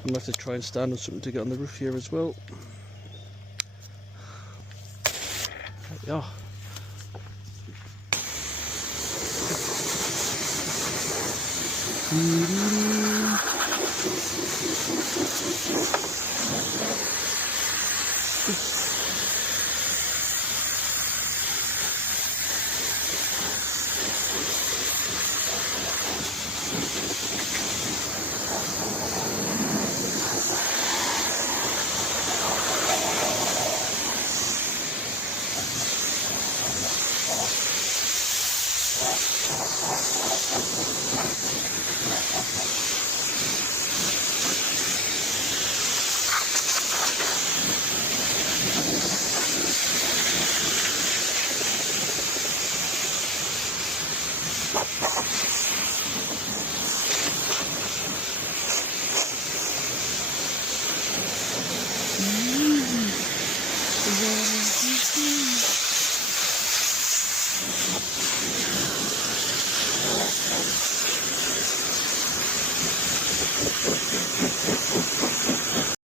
I'm going to have to try and stand on something to get on the roof here as well. There we are.